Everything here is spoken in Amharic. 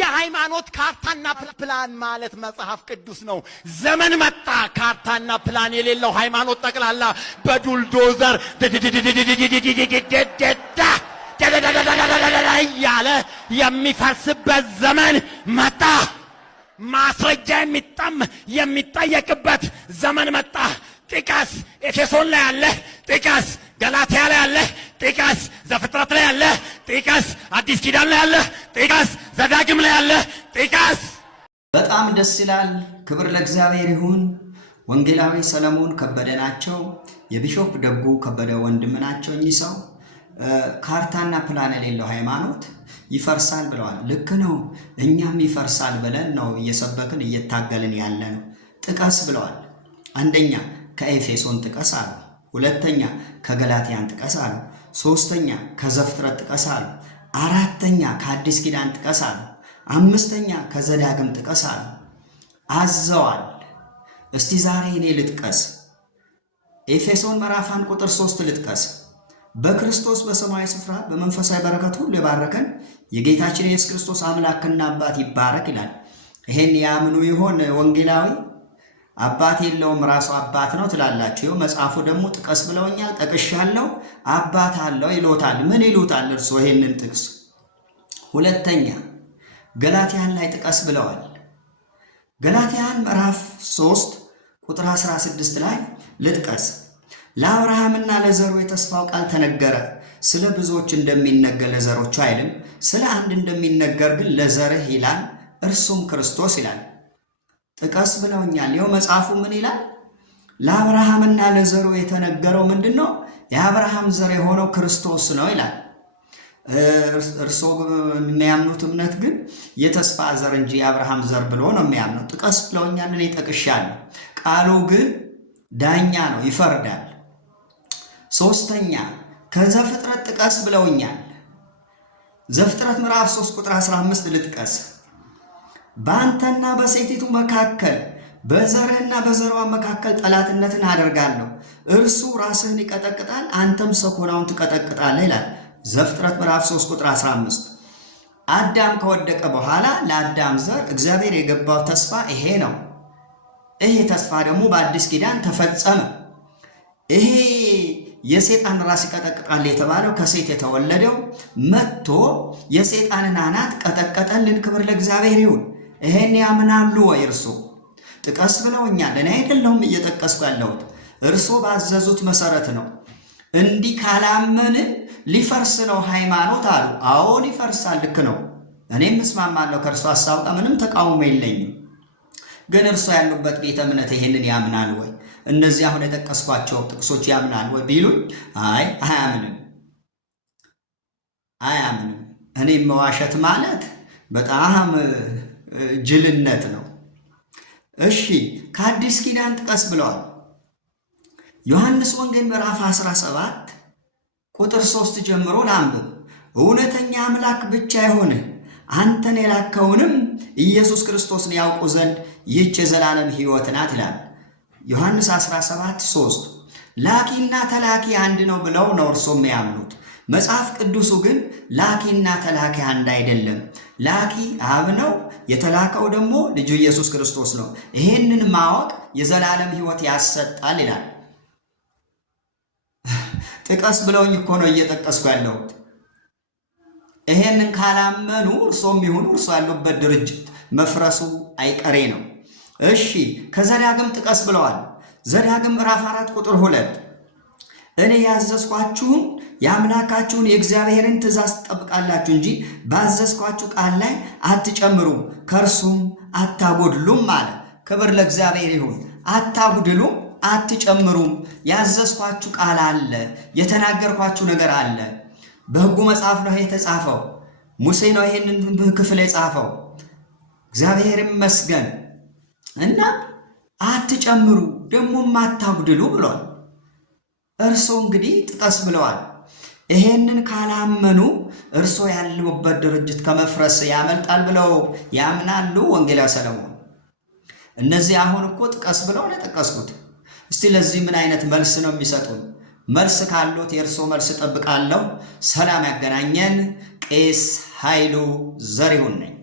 የሃይማኖት ካርታና ፕላን ማለት መጽሐፍ ቅዱስ ነው። ዘመን መጣ ካርታና ፕላን የሌለው ሃይማኖት ጠቅላላ በዱልዶዘር እያለ የሚፈርስበት ዘመን መጣ። ማስረጃ የሚጠየቅበት ዘመን መጣ። ጥቀስ፣ ኤፌሶን ላይ አለ። ጥቀስ፣ ገላትያ ላይ አለ። ጥቀስ፣ ዘፍጥረት ላይ አለ። ጥቀስ፣ አዲስ ኪዳን ላይ አለ። ጥቀስ፣ ዘዳግም ላይ አለ። ጥቀስ። በጣም ደስ ይላል። ክብር ለእግዚአብሔር ይሁን። ወንጌላዊ ሰለሞን ከበደ ናቸው። የቢሾፕ ደጉ ከበደ ወንድም ናቸው። እኚህ ሰው ካርታና ፕላን የሌለው ሃይማኖት ይፈርሳል ብለዋል። ልክ ነው። እኛም ይፈርሳል ብለን ነው እየሰበክን እየታገልን ያለ ነው። ጥቀስ ብለዋል። አንደኛ ከኤፌሶን ጥቀስ አሉ። ሁለተኛ ከገላትያን ጥቀስ አሉ። ሶስተኛ ከዘፍጥረት ጥቀስ አሉ። አራተኛ ከአዲስ ኪዳን ጥቀስ አሉ። አምስተኛ ከዘዳግም ጥቀስ አሉ። አዘዋል። እስቲ ዛሬ እኔ ልጥቀስ። ኤፌሶን ምዕራፍ 1 ቁጥር 3 ልጥቀስ። በክርስቶስ በሰማያዊ ስፍራ በመንፈሳዊ በረከት ሁሉ የባረከን የጌታችን የኢየሱስ ክርስቶስ አምላክና አባት ይባረክ ይላል። ይሄን ያምኑ ይሆን ወንጌላዊ? አባት የለውም ራሱ አባት ነው ትላላችሁ። መጽሐፉ ደግሞ ጥቀስ ብለውኛል፣ ጠቅሻለሁ። አባት አለው ይሎታል። ምን ይሉታል እርሶ ይሄንን ጥቅስ? ሁለተኛ ገላትያን ላይ ጥቀስ ብለዋል። ገላትያን ምዕራፍ 3 ቁጥር 16 ላይ ልጥቀስ። ለአብርሃምና ለዘሩ የተስፋው ቃል ተነገረ። ስለ ብዙዎች እንደሚነገር ለዘሮቹ አይልም፣ ስለ አንድ እንደሚነገር ግን ለዘርህ ይላል፣ እርሱም ክርስቶስ ይላል። ጥቀስ ብለውኛል። ይኸው መጽሐፉ ምን ይላል? ለአብርሃምና ለዘሩ የተነገረው ምንድን ነው? የአብርሃም ዘር የሆነው ክርስቶስ ነው ይላል። እርሶ የሚያምኑት እምነት ግን የተስፋ ዘር እንጂ የአብርሃም ዘር ብሎ ነው የሚያምኑት። ጥቀስ ብለውኛል። እኔ ጠቅሻለሁ። ቃሉ ግን ዳኛ ነው፣ ይፈርዳል። ሶስተኛ ከዘፍጥረት ጥቀስ ብለውኛል። ዘፍጥረት ምዕራፍ 3 ቁጥር 15 ልጥቀስ። በአንተና በሴቲቱ መካከል በዘርህና በዘሯ መካከል ጠላትነትን አደርጋለሁ፣ እርሱ ራስህን ይቀጠቅጣል፣ አንተም ሰኮናውን ትቀጠቅጣለህ ይላል። ዘፍጥረት ምዕራፍ 3 ቁጥር 15። አዳም ከወደቀ በኋላ ለአዳም ዘር እግዚአብሔር የገባው ተስፋ ይሄ ነው። ይሄ ተስፋ ደግሞ በአዲስ ኪዳን ተፈጸመ። ይሄ የሰይጣን ራስ ይቀጠቅጣል የተባለው ከሴት የተወለደው መጥቶ የሰይጣንን አናት ቀጠቀጠልን። ክብር ለእግዚአብሔር ይሁን። ይሄን ያምናሉ ወይ እርሶ? ጥቀስ ብለውኛል። እኔ አይደለሁም እየጠቀስኩ ያለሁት፣ እርሶ ባዘዙት መሰረት ነው። እንዲህ ካላመንን ሊፈርስ ነው ሃይማኖት አሉ። አዎን ይፈርሳል። ልክ ነው። እኔም እስማማለሁ ከእርሶ ሐሳብ ጋር ምንም ተቃውሞ የለኝም። ግን እርሶ ያሉበት ቤተ እምነት ይሄንን ያምናል ወይ? እነዚህ አሁን የጠቀስኳቸው ጥቅሶች ያምናል ወይ ቢሉኝ፣ አያምንም። እኔም መዋሸት ማለት በጣም ጅልነት ነው። እሺ ከአዲስ ኪዳን ጥቀስ ብለዋል። ዮሐንስ ወንጌል ምዕራፍ 17 ቁጥር 3 ጀምሮ ላንብብ። እውነተኛ አምላክ ብቻ የሆነ አንተን የላከውንም ኢየሱስ ክርስቶስን ያውቁ ዘንድ ይህች የዘላለም ሕይወት ናት ይላል። ዮሐንስ 17:3 ላኪና ተላኪ አንድ ነው ብለው ነው እርሶም ያምኑት። መጽሐፍ ቅዱሱ ግን ላኪና ተላኪ አንድ አይደለም። ላኪ አብ ነው፣ የተላከው ደግሞ ልጁ ኢየሱስ ክርስቶስ ነው። ይሄንን ማወቅ የዘላለም ሕይወት ያሰጣል ይላል። ጥቀስ ብለውኝ እኮ ነው እየጠቀስኩ ያለሁት። ይሄንን ካላመኑ እርሶም ይሁኑ እርሶ ያሉበት ድርጅት መፍረሱ አይቀሬ ነው። እሺ ከዘዳግም ጥቀስ ብለዋል። ዘዳግም ምዕራፍ 4 ቁጥር 2 እኔ ያዘዝኳችሁን የአምላካችሁን የእግዚአብሔርን ትእዛዝ ትጠብቃላችሁ እንጂ ባዘዝኳችሁ ቃል ላይ አትጨምሩም፣ ከእርሱም አታጎድሉም አለ። ክብር ለእግዚአብሔር ይሁን። አታጉድሉም፣ አትጨምሩም። ያዘዝኳችሁ ቃል አለ፣ የተናገርኳችሁ ነገር አለ። በሕጉ መጽሐፍ ነው የተጻፈው። ሙሴ ነው ይሄንን ክፍል የጻፈው። እግዚአብሔር ይመስገን። እና አትጨምሩ ደግሞም አታጉድሉ ብሏል። እርሶ እንግዲህ ጥቀስ ብለዋል። ይሄንን ካላመኑ እርሶ ያሉበት ድርጅት ከመፍረስ ያመልጣል ብለው ያምናሉ? ወንጌላዊ ሰለሞን እነዚህ አሁን እኮ ጥቀስ ብለው ነው የጠቀስኩት። እስቲ ለዚህ ምን አይነት መልስ ነው የሚሰጡን? መልስ ካሉት የእርሶ መልስ ጠብቃለሁ። ሰላም ያገናኘን። ቄስ ኃይሉ ዘሪሁን ነኝ።